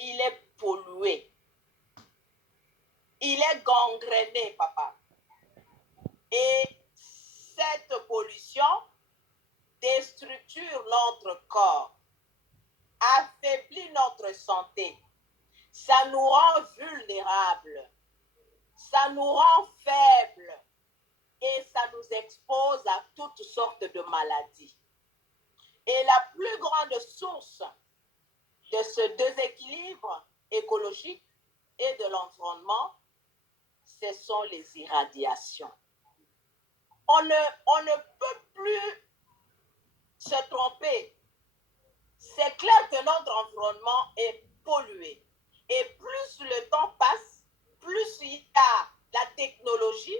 il est pollué. Il est gangréné, papa. Et cette pollution déstructure notre corps, affaiblit notre santé. Ça nous rend vulnérables, ça nous rend faibles et ça nous expose à toutes sortes de maladies. Et la plus grande source de ce déséquilibre écologique et de l'environnement, ce sont les irradiations. On ne peut plus se tromper. C'est clair que notre environnement est pollué. Et plus le temps passe, plus il y a la technologie,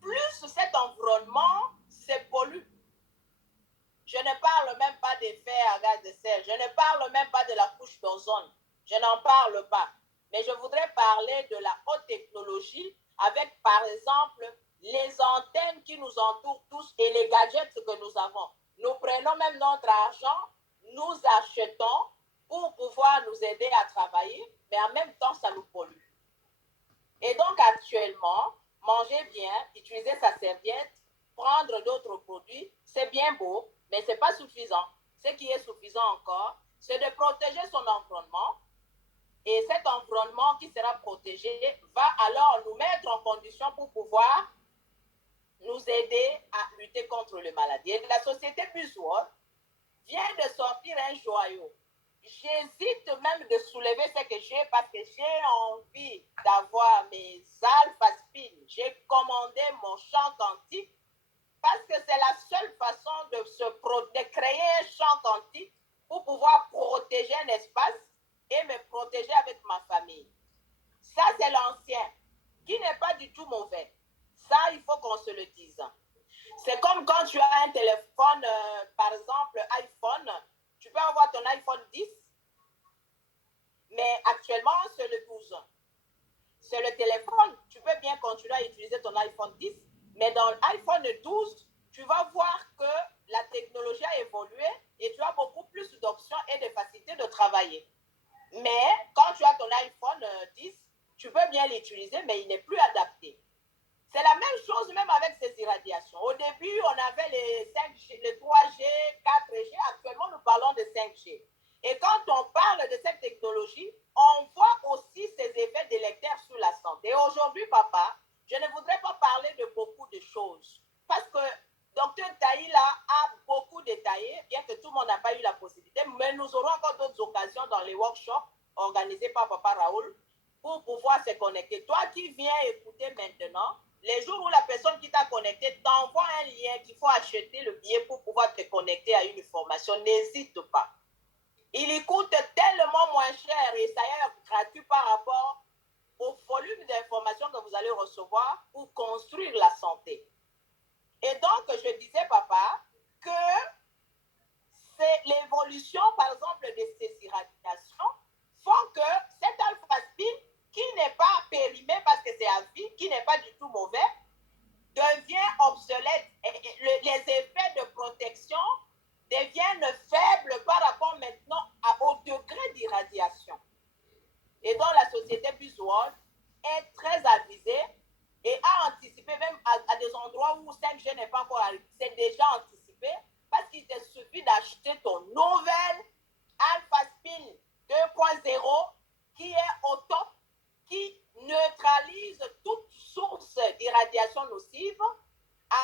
plus cet environnement se pollue. Je ne parle même pas des fers à gaz de serre, je ne parle même pas de la couche d'ozone, je n'en parle pas. Mais je voudrais parler de la haute technologie avec, par exemple, les antennes qui nous entourent tous et les gadgets que nous avons. Nous prenons même notre argent, nous achetons pour pouvoir nous aider à travailler, mais en même temps, ça nous pollue. Et donc, actuellement, manger bien, utiliser sa serviette, prendre d'autres produits, c'est bien beau, mais ce n'est pas suffisant. Ce qui est suffisant encore, c'est de protéger son environnement. Et cet environnement qui sera protégé va alors nous mettre en condition pour pouvoir nous aider à lutter contre les maladies. Et la société Buzzword vient de sortir un joyau. J'hésite même de soulever ce que j'ai parce que j'ai envie d'avoir mes alphaspines. J'ai commandé mon champ quantique parce que c'est la seule façon de créer un champ quantique pour pouvoir protéger un espace et me protéger avec ma famille. Ça, c'est l'ancien, qui n'est pas du tout mauvais. Ça, il faut qu'on se le dise. C'est comme quand tu as un téléphone, par exemple, iPhone, tu peux avoir ton iPhone 10, mais actuellement, c'est le 12. C'est le téléphone, tu peux bien continuer à utiliser ton iPhone 10, mais dans l'iPhone 12, tu vas voir que la technologie a évolué et tu as beaucoup plus d'options et de facilité de travailler. Mais quand tu as ton iPhone 10, tu peux bien l'utiliser, mais il n'est plus adapté. C'est la même chose même avec ces irradiations. Au début, on avait les 5G, les 3G, 4G. Actuellement, nous parlons de 5G. Et quand on parle de cette technologie, on voit aussi ses effets délétères sur la santé. Et aujourd'hui, papa, je ne voudrais pas parler de beaucoup de choses. Parce que Dr Taïla a beaucoup détaillé, bien que tout le monde n'a pas eu la possibilité, mais nous aurons encore d'autres occasions dans les workshops organisés par papa Raoul pour pouvoir se connecter. Toi qui viens écouter maintenant, les jours où la personne qui t'a connecté t'envoie un lien qu'il faut acheter le billet pour pouvoir te connecter à une formation, n'hésite pas. Il coûte tellement moins cher et ça est gratuit par rapport au volume d'informations que vous allez recevoir pour construire la santé. Et donc, je disais, papa, que c'est l'évolution, par exemple, de ces irradiations font que cette alpha-spine, qui n'est pas périmée parce que c'est à vie, qui n'est pas du tout mauvais, devient obsolète. Et les effets de protection deviennent faibles par rapport maintenant au degré d'irradiation. Et donc, la société Buzzword est très avisée et a anticipé même à des endroits où 5G n'est pas encore arrivé. C'est déjà anticipé parce qu'il te suffit d'acheter ton nouvelle AlphaSpin 2.0 qui est au top, qui neutralise toute source d'irradiation nocive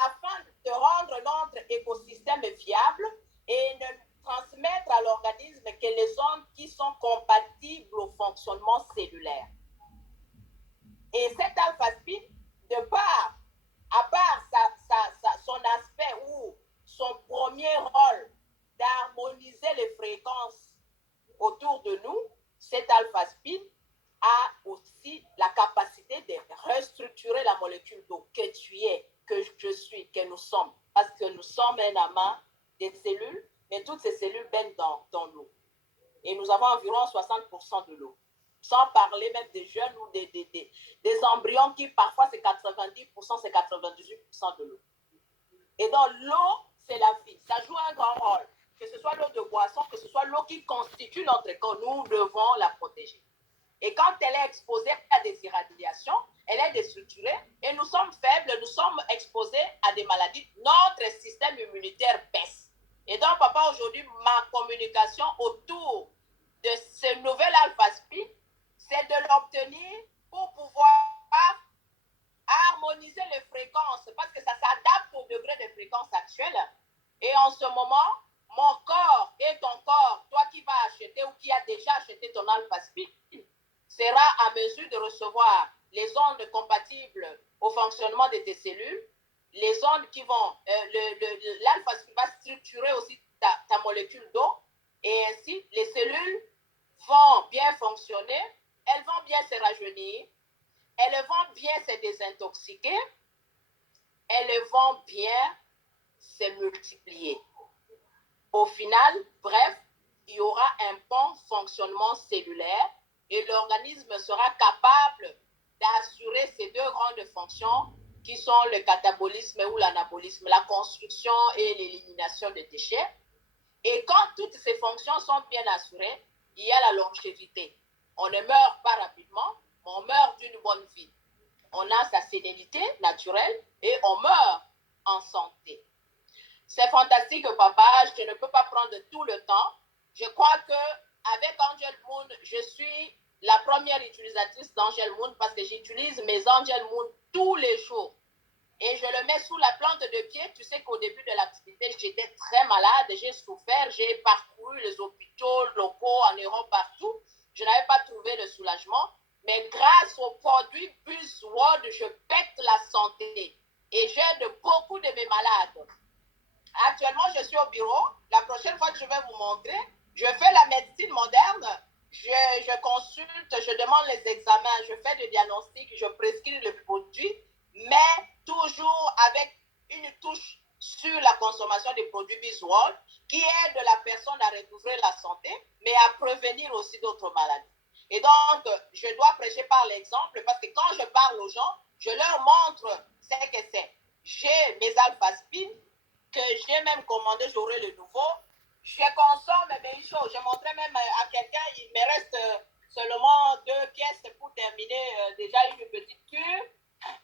afin de rendre notre écosystème fiable et de transmettre à l'organisme que les ondes qui sont compatibles au fonctionnement cellulaire. Et cet alpha-spin, à part son aspect ou son premier rôle d'harmoniser les fréquences autour de nous, cet alpha-spin a aussi la capacité de restructurer la molécule d'eau que tu es, que je suis, que nous sommes. Parce que nous sommes un amas des cellules, mais toutes ces cellules baignent dans l'eau. Et nous avons environ 60% de l'eau. Sans parler même des jeunes ou des embryons qui parfois c'est 90%, c'est 98% de l'eau. Et donc l'eau, c'est la vie. Ça joue un grand rôle. que ce soit l'eau de boisson, que ce soit l'eau qui constitue notre corps, nous devons la protéger. Et quand elle est exposée à des irradiations, elle est déstructurée et nous sommes faibles, nous sommes exposés à des maladies. Notre système immunitaire baisse. Et donc, papa, aujourd'hui, ma communication autour de ce nouvel alpha-spin, c'est de l'obtenir pour pouvoir harmoniser les fréquences, parce que ça s'adapte au degré de fréquence actuelle. Et en ce moment, mon corps et ton corps, toi qui vas acheter ou qui as déjà acheté ton alpha-spin, sera à mesure de recevoir les ondes compatibles au fonctionnement de tes cellules, les ondes qui vont, l'alpha-spin va structurer aussi ta molécule d'eau, et ainsi les cellules vont bien fonctionner, elles vont bien se rajeunir, elles vont bien se désintoxiquer, elles vont bien se multiplier. Au final, bref, il y aura un bon fonctionnement cellulaire et l'organisme sera capable d'assurer ces deux grandes fonctions qui sont le catabolisme ou l'anabolisme, la construction et l'élimination des déchets. Et quand toutes ces fonctions sont bien assurées, il y a la longévité. On ne meurt pas rapidement, mais on meurt d'une bonne vie. On a sa sénilité naturelle et on meurt en santé. C'est fantastique, papa. Je ne peux pas prendre tout le temps. Je crois qu'avec Angel Moon, je suis la première utilisatrice d'Angel Moon parce que j'utilise mes Angel Moon tous les jours. Et je le mets sous la plante de pied. Tu sais qu'au début de l'activité, j'étais très malade. J'ai souffert. J'ai parcouru les hôpitaux locaux en Europe, partout. Je n'avais pas trouvé le soulagement. Mais grâce au produit BuzzWorld, je pète la santé. Et j'aide beaucoup de mes malades. Actuellement, je suis au bureau. La prochaine fois que je vais vous montrer, je fais la médecine moderne. Je consulte, je demande les examens, je fais des diagnostics, je prescris le produit, mais toujours avec une touche sur la consommation des produits BuzzWorld qui aide la personne à recouvrer la santé, mais à prévenir aussi d'autres maladies. Et donc, je dois prêcher par l'exemple parce que quand je parle aux gens, je leur montre ce que c'est. J'ai mes alpha-spin que j'ai même commandé, j'aurai le nouveau. Je consomme mes choses. Je montrais même à quelqu'un, il me reste seulement 2 pièces pour terminer déjà une petite cure.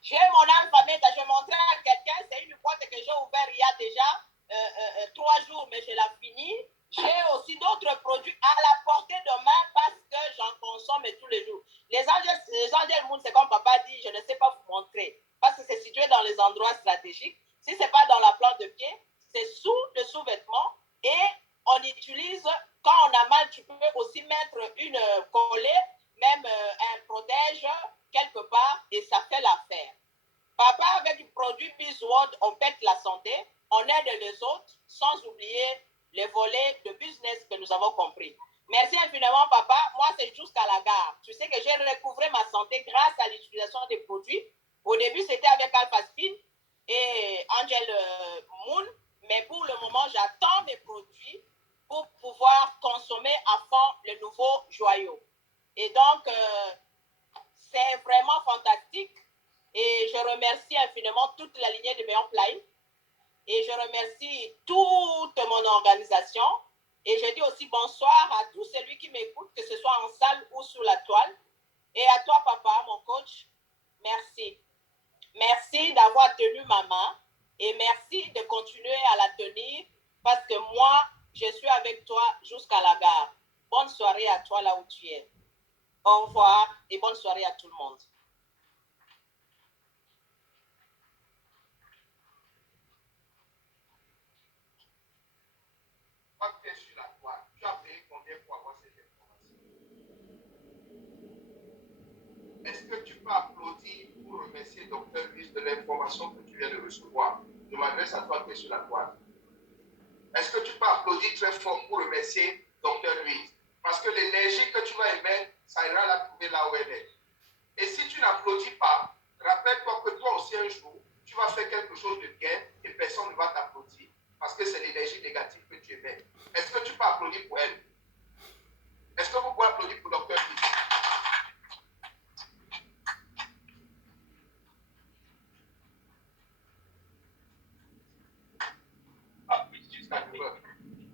J'ai mon alphabet, je montrais à quelqu'un, c'est une boîte que j'ai ouverte il y a déjà 3 jours, mais je l'ai fini. J'ai aussi d'autres produits à la portée de main parce que j'en consomme tous les jours. Les Angel Moon, c'est comme papa dit, je ne sais pas vous montrer parce que c'est situé dans les endroits stratégiques. Si ce n'est pas dans la plante de pied, c'est sous le sous-vêtement et on utilise, quand on a mal, tu peux aussi mettre une collée, même un protège quelque part et ça fait l'affaire. Papa, avec du produit BuzzWorld, on pète la santé, on aide les autres sans oublier les volets de business que nous avons compris. Merci infiniment, papa. Moi, c'est jusqu'à la gare. Tu sais que j'ai recouvré ma santé grâce à l'utilisation des produits. Au début, c'était avec AlphaSpin et Angel Moon, mais pour le moment, j'attends mes produits pour pouvoir consommer à fond le nouveau joyau. Et donc, c'est vraiment fantastique. Et je remercie infiniment toute la lignée de Beyond Play. Et je remercie toute mon organisation. Et je dis aussi bonsoir à tous celui qui m'écoute, que ce soit en salle ou sur la toile. Et à toi, papa, mon coach, merci. Merci d'avoir tenu ma main et merci de continuer à la tenir parce que moi, je suis avec toi jusqu'à la gare. Bonne soirée à toi là où tu es. Au revoir et bonne soirée à tout le monde. Sur la toile, tu as payé combien pour avoir cette information? Est-ce que tu peux applaudir pour remercier Dr. Luis de l'information que tu viens de recevoir? Je m'adresse à toi qui es sur la toile. Est-ce que tu peux applaudir très fort pour remercier Dr. Luis? Parce que l'énergie que tu vas émettre, ça ira la trouver là où elle est. Et si tu n'applaudis pas, rappelle-toi que toi aussi un jour, tu vas faire quelque chose de bien et personne ne va t'applaudir parce que c'est l'énergie négative que tu émets. Est-ce que tu peux applaudir pour elle? Est-ce que vous pouvez applaudir pour Dr. Luis?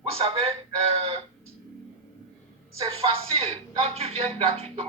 Vous savez, facile. Quand tu viens gratuitement,